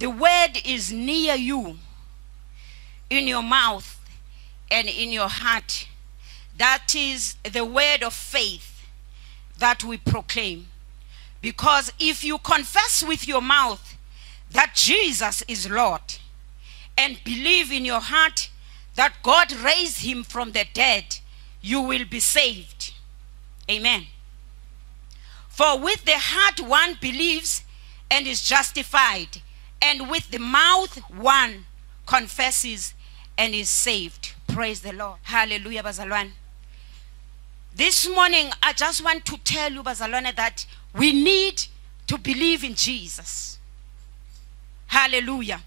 the word is near you, in your mouth and in your heart. That is the word of faith that we proclaim. Because if you confess with your mouth that Jesus is Lord and believe in your heart that God raised him from the dead, you will be saved. Amen. For with the heart one believes and is justified, and with the mouth one confesses and is saved. Praise the Lord. Hallelujah, bazalwane. This morning, I just want to tell you, bazalwane, that we need to believe in Jesus. Hallelujah.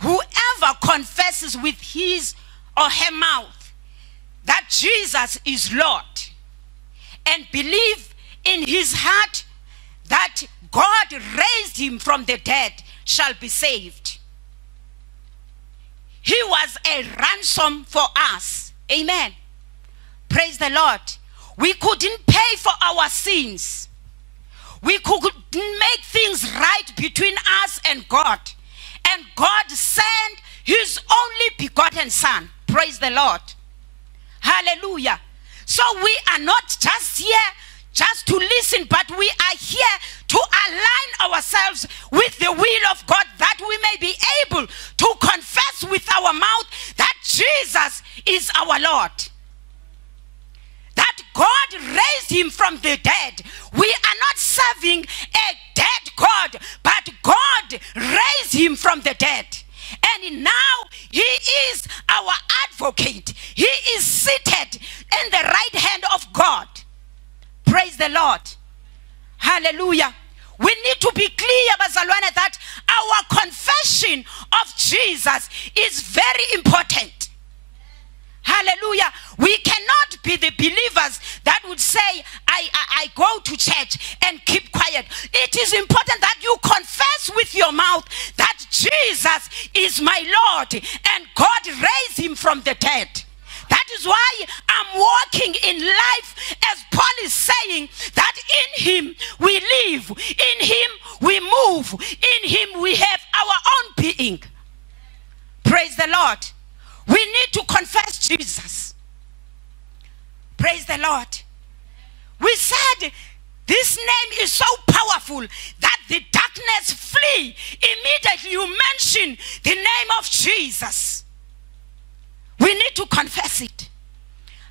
Whoever confesses with his or her mouth that Jesus is Lord and believe in his heart that God raised him from the dead shall be saved. He was a ransom for us. Amen. Praise the Lord. We couldn't pay for our sins. We couldn't make things right between us and God. And God sent his only begotten Son. Praise the Lord. Hallelujah. So we are not just here just to listen, but we are here to align ourselves with the will of God, that we may be able to confess with our mouth that Jesus is our Lord. That God raised him from the dead. We are not serving a dead God, but God raised him from the dead. And now he is our advocate. He is seated in the right hand of God. Praise the Lord. Hallelujah. We need to be clear, bazalwane, that our confession of Jesus is very important. Hallelujah. We cannot be the believers that would say, I go to church and keep quiet. It is important that you confess with your mouth that Jesus is my Lord and God raised him from the dead. That is why I'm walking in life, as Paul is saying, that in him we live, in him we move, in him we have our own being. Praise the Lord. We need to confess Jesus. Praise the Lord. We said this name is so powerful that the darkness flee. Immediately you mention the name of Jesus. We need to confess it.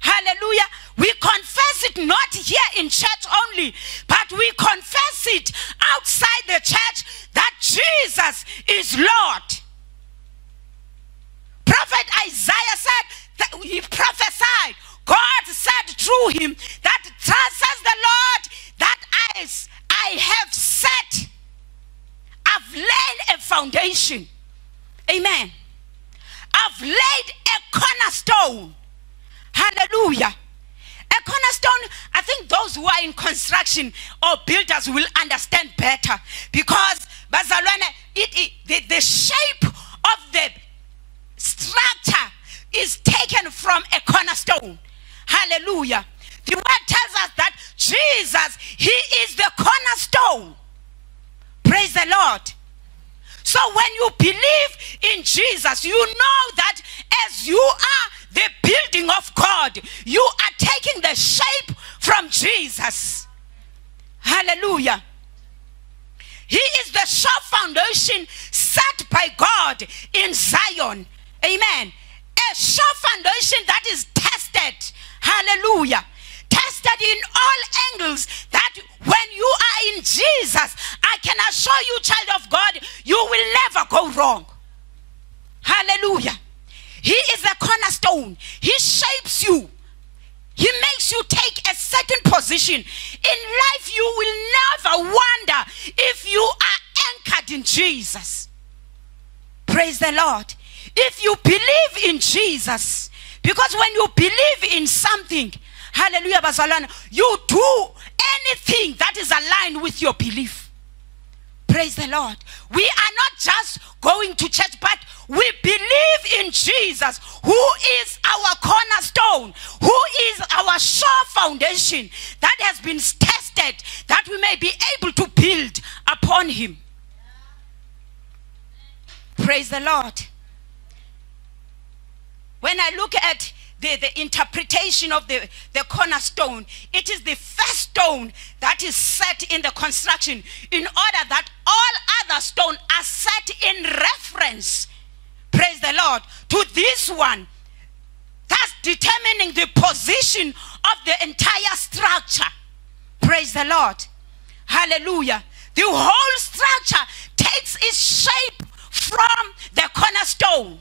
Hallelujah. We confess it not here in church only, but we confess it outside the church that Jesus is Lord. Prophet Isaiah said, that he prophesied, God said through him that thus says the Lord, that I have set, I've laid a foundation. Amen. I've laid a cornerstone. Hallelujah. A cornerstone, I think those who are in construction or builders will understand better, because bazalwane, the shape of the structure is taken from a cornerstone. Hallelujah. The word tells us that Jesus, he is the cornerstone. Praise the Lord. So when you believe in Jesus, you know that as you are the building of God, you are taking the shape from Jesus. Hallelujah. He is the sure foundation set by God in Zion. Amen. A sure foundation that is tested. Hallelujah. Tested in all angles, that when you are in Jesus, I can assure you, child of God, you will never go wrong. Hallelujah. He is the cornerstone. He shapes you. He makes you take a certain position. In life, you will never wonder if you are anchored in Jesus. Praise the Lord. If you believe in Jesus, because when you believe in something, hallelujah, bazalwane, you do anything that is aligned with your belief. Praise the Lord. We are not just going to church, but we believe in Jesus, who is our cornerstone, who is our sure foundation that has been tested, that we may be able to build upon him. Praise the Lord. When I look at the interpretation of the cornerstone, it is the first stone that is set in the construction in order that all other stones are set in reference, praise the Lord, to this one. That's determining the position of the entire structure. Praise the Lord. Hallelujah. The whole structure takes its shape from the cornerstone.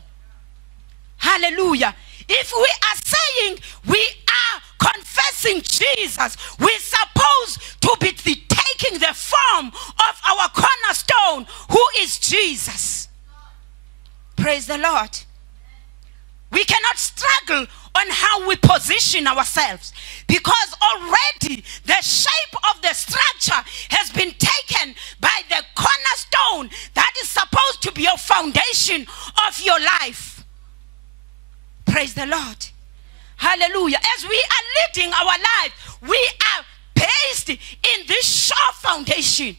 Hallelujah. If we are saying we are confessing Jesus, we're supposed to be taking the form of our cornerstone, who is Jesus. Praise the Lord. We cannot struggle on how we position ourselves, because already the shape of the structure has been taken by the cornerstone that is supposed to be your foundation of your life. Praise the Lord. Hallelujah. As we are leading our life, we are based in this sure foundation.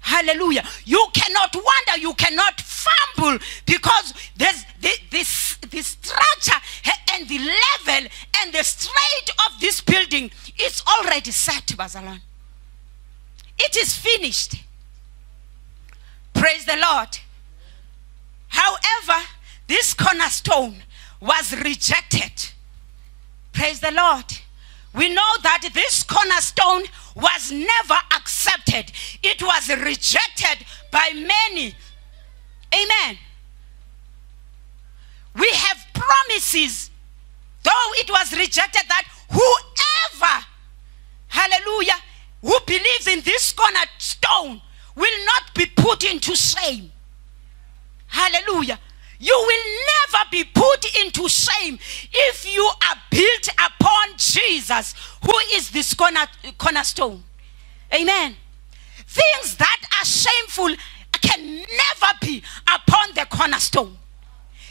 Hallelujah. You cannot wander, you cannot fumble, because there's this structure and the level and the straight of this building is already set, Bazalwane. It is finished. Praise the Lord. However, this cornerstone was rejected. Praise the Lord. We know that this cornerstone was never accepted. It was rejected by many. Amen. We have promises, though it was rejected, that whoever, hallelujah, who believes in this cornerstone will not be put into shame. Hallelujah. You will never be put into shame if you are built upon Jesus, who is this cornerstone. Amen. Things that are shameful can never be upon the cornerstone,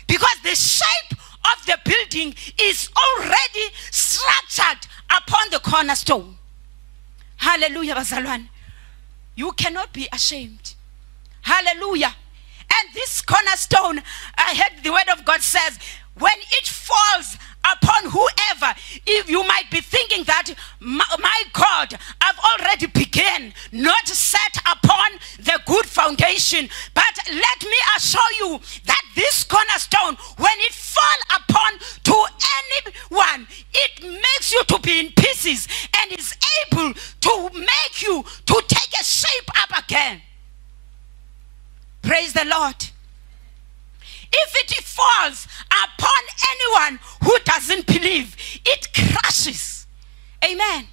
because the shape of the building is already structured upon the cornerstone. Hallelujah, Bazalwane. You cannot be ashamed. Hallelujah. And this cornerstone, I heard the word of God says, when it falls upon whoever, if you might be thinking that, my God, I've already begun, not set upon the good foundation. But let me assure you that this cornerstone, when it falls upon to anyone, it makes you to be in pieces and is able to make you to take a shape up again. Praise the Lord. If it falls upon anyone who doesn't believe, it crushes. Amen.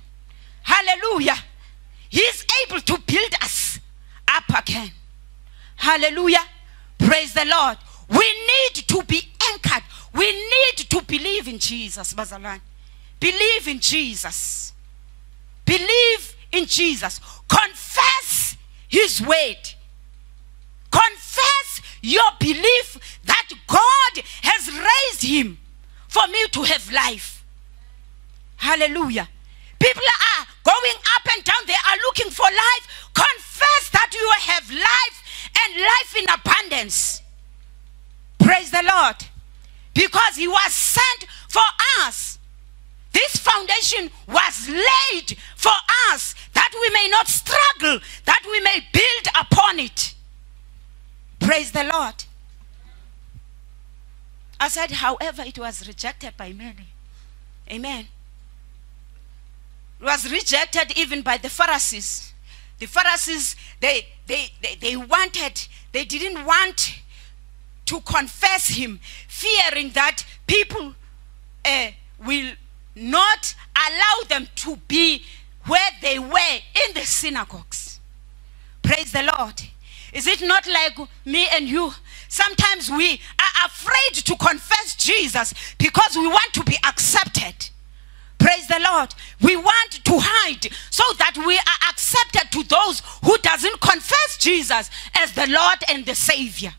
Hallelujah. He is able to build us up again. Hallelujah. Praise the Lord. We need to be anchored. We need to believe in Jesus, Bazalwane. Believe in Jesus. Believe in Jesus. Confess his word. Confess your belief that God has raised him for me to have life. Hallelujah. People are going up and down. They are looking for life. Confess that you have life and life in abundance. Praise the Lord. Because he was sent for us. This foundation was laid for us, that we may not struggle, that we may build upon it. Praise the Lord. I said, however, it was rejected by many. Amen. It was rejected even by the Pharisees. The Pharisees, they didn't want to confess him, fearing that people will not allow them to be where they were in the synagogues. Praise the Lord. Is it not like me and you? Sometimes we are afraid to confess Jesus because we want to be accepted. Praise the Lord. We want to hide so that we are accepted to those who doesn't confess Jesus as the Lord and the Savior.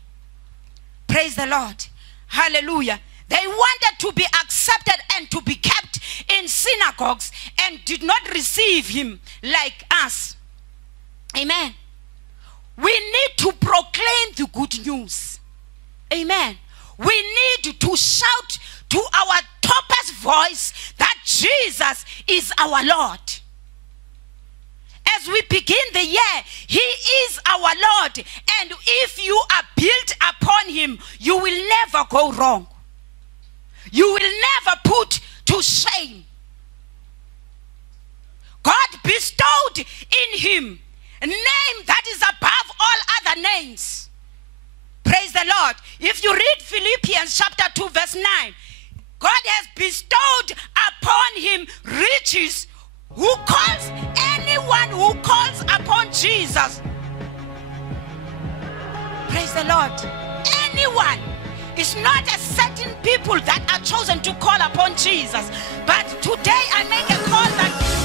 Praise the Lord. Hallelujah. They wanted to be accepted and to be kept in synagogues and did not receive him like us. Amen. We need to proclaim the good news. Amen. We need to shout to our topest voice that Jesus is our Lord. As we begin the year, he is our Lord. And if you are built upon him, you will never go wrong. You will never put to shame. God bestowed in him a name that is above all other names. Praise the Lord. If you read Philippians chapter 2 verse 9, God has bestowed upon him riches. Who calls anyone who calls upon Jesus? Praise the Lord. Anyone. It's not a certain people that are chosen to call upon Jesus. But today I make a call that